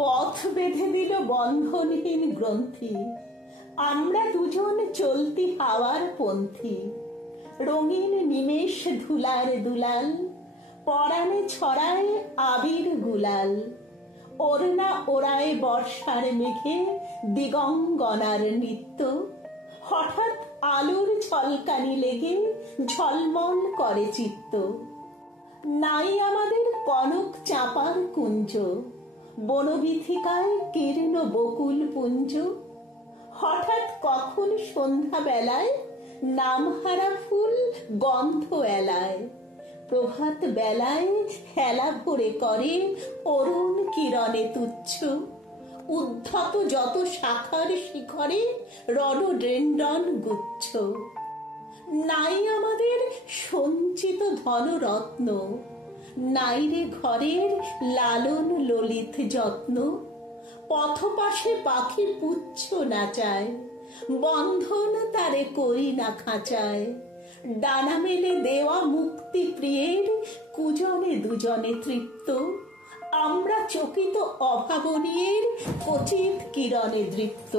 পথ বেঁধে দিল বন্ধনহীন গ্রন্থি, আমরা দুজন চলতি হাওয়ার পন্থী। রঙিন নিমেষ ধুলার দুলাল, পরাণে ছড়ায় আবির গুলাল। ওড়না ওড়ায় বর্ষার মেঘে দিগঙ্গনার নৃত্য। হঠাৎ আলোর ঝলকানি লেগে ঝলমল করে চিত্ত। নাই আমাদের কনক চাঁপার কুঞ্জ, বনবিথিকায় কীর্ণ বকুল পুঞ্জ। হঠাৎ কখন সন্ধ্যা বেলায় নামহারা ফুল গন্ধ এলায়। প্রভাত বেলায় হেলা ভরে করে অরুণ কিরণে তুচ্ছ। উদ্ধত যত শাখার শিখরে রডড্রেন্ডন গুচ্ছ। নাই আমাদের সঞ্চিত ধনরত্ন, নাই রে ঘরের লালন ললিত যত্ন। পথপাশে পাখি পুচ্ছ নাচায়, বন্ধন তারে করি না খাঁচায়। ডানা মেলে দেওয়া মুক্তি প্রিয়ের কুজনে দুজনে তৃপ্ত। আমরা চকিত অভাবনীয়ের কচিত কিরণে দৃপ্ত।